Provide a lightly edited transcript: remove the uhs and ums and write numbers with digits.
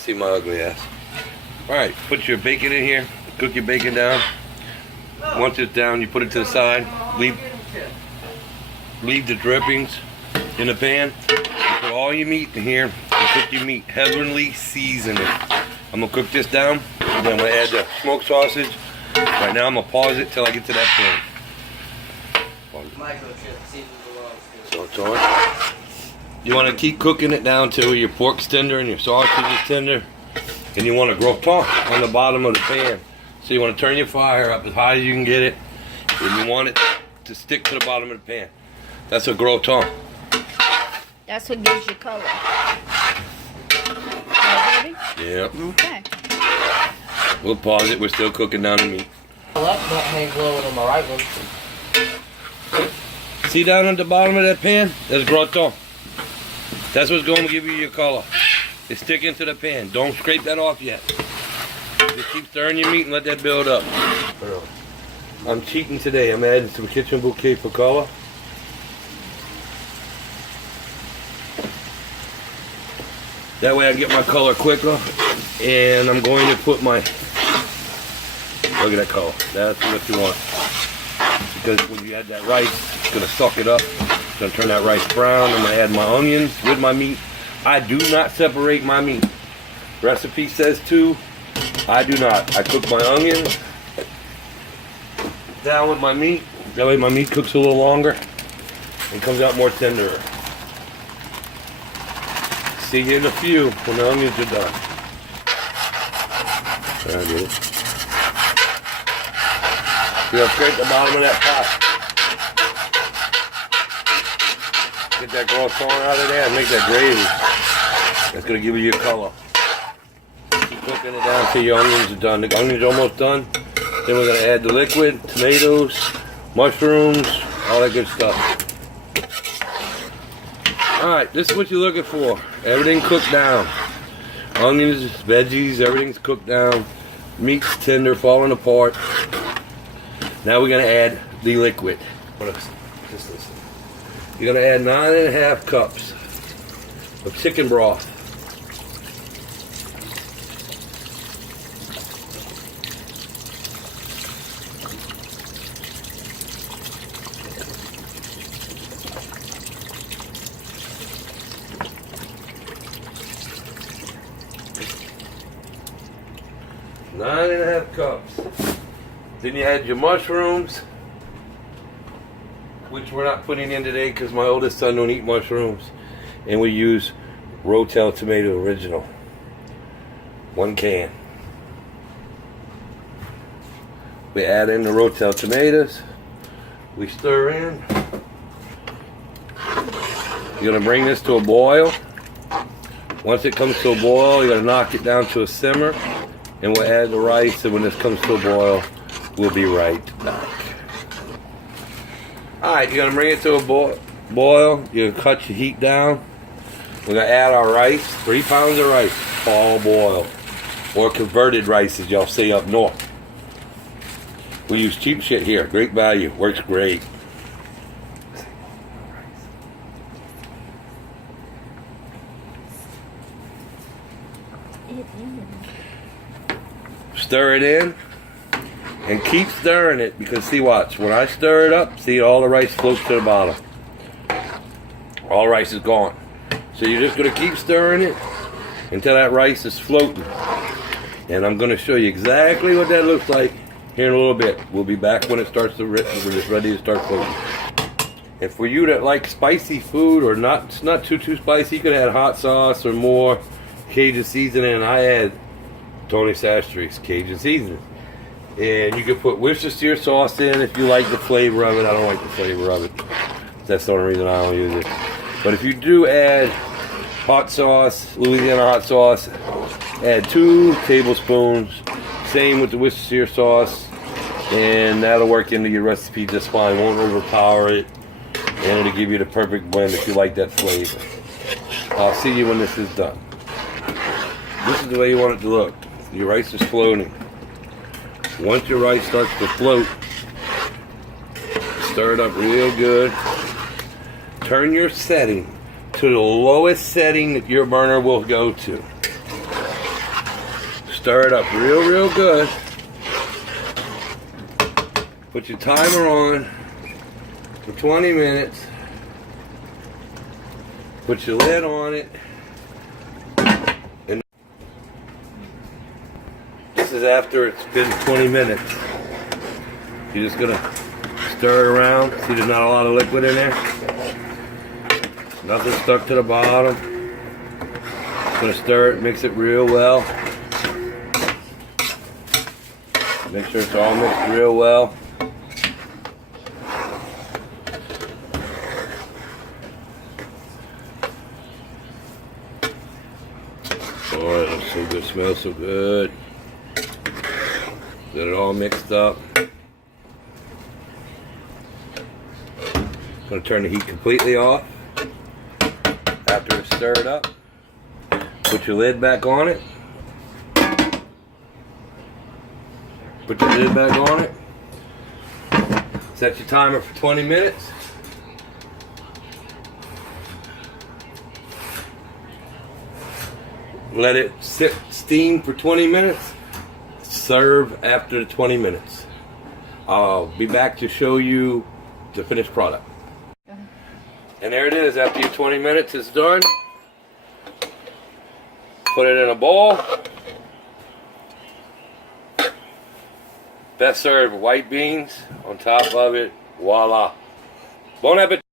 to see my ugly ass. Alright, put your bacon in here. Cook your bacon down. Once it's down, you put it to the side. Leave the drippings in the pan. You put all your meat in here and cook your meat. Heavenly season it. I'm going to cook this down. Then I'm going to add the smoked sausage. Right now I'm going to pause it till I get to that point. So it's on. You want to keep cooking it down till your pork's tender and your sausage is tender. And you want to gratin on the bottom of the pan. So you want to turn your fire up as high as you can get it. And you want it to stick to the bottom of the pan. That's a gratin. That's what gives you color. Ready? Yep. Okay. We'll pause it. We're still cooking down the meat. Left nut hangs lower than my right one. See down at the bottom of that pan? That's gratin. That's what's going to give you your color. It's sticking to the pan. Don't scrape that off yet. Just keep stirring your meat and let that build up. I'm cheating today. I'm adding some kitchen bouquet for color. That way I get my color quicker. And I'm going to put my... Look at that color. That's what you want. Because when you add that rice, it's going to suck it up. It's going to turn that rice brown. I'm going to add my onions with my meat. I do not separate my meat. Recipe says to. I do not. I cook my onions down with my meat. That way my meat cooks a little longer and comes out more tender. See you in a few when the onions are done. There I get it. You gotta scrape the bottom of that pot. Get that gratin out of there and make that gravy. That's gonna give you your color. Keep cooking it down till your onions are done. The onions are almost done. Then we're gonna add the liquid, tomatoes, mushrooms, all that good stuff. Alright, this is what you're looking for. Everything cooked down. Onions, veggies, everything's cooked down. Meat's tender, falling apart. Now we're gonna add the liquid. What else? Just listen. You're gonna add 9.5 cups of chicken broth. Nine and a half cups. Then you add your mushrooms, which we're not putting in today because my oldest son don't eat mushrooms. And we use Rotel tomato original. 1 can. We add in the Rotel tomatoes. We stir in. You're going to bring this to a boil. Once it comes to a boil, you're going to knock it down to a simmer. And we'll add the rice, and when this comes to a boil, we'll be right back. Alright, you're going to bring it to a boil. You're going to cut your heat down. We're going to add our rice, 3 pounds of rice, all boiled. Or converted rice, as y'all say up north. We use cheap shit here. Great value. Works great. Stir it in and keep stirring it because see, watch, when I stir it up, see, all the rice floats to the bottom. All rice is gone. So you're just going to keep stirring it until that rice is floating. And I'm going to show you exactly what that looks like here in a little bit. We'll be back when it starts to when it's ready to start floating. And for you that like spicy food or not, it's not too spicy, you could add hot sauce or more Cajun seasoning. I add Tony Sastry's Cajun seasoning. And you can put Worcestershire sauce in if you like the flavor of it. I don't like the flavor of it. That's the only reason I don't use it. But if you do add hot sauce, Louisiana hot sauce, add 2 tablespoons. Same with the Worcestershire sauce. And that'll work into your recipe just fine. Won't overpower it. And it'll give you the perfect blend if you like that flavor. I'll see you when this is done. This is the way you want it to look. Your rice is floating. Once your rice starts to float, stir it up real good. Turn your setting to the lowest setting that your burner will go to. stir it up real good. Put your timer on for 20 minutes. Put your lid on it. And this is after it's been 20 minutes. You're just gonna stir it around. See, there's not a lot of liquid in there. Nothing stuck to the bottom. Gonna stir it, mix it real well. Make sure it's all mixed real well. Oh, it looks so good, smells so good. Get it all mixed up. Gonna turn the heat completely off. After it's stirred up, put your lid back on it. Put your lid back on it. Set your timer for 20 minutes. Let it sit, steam for 20 minutes. Serve after the 20 minutes. I'll be back to show you the finished product. And there it is. After your 20 minutes is done, put it in a bowl. Best served white beans on top of it. Voila. Bon appetit.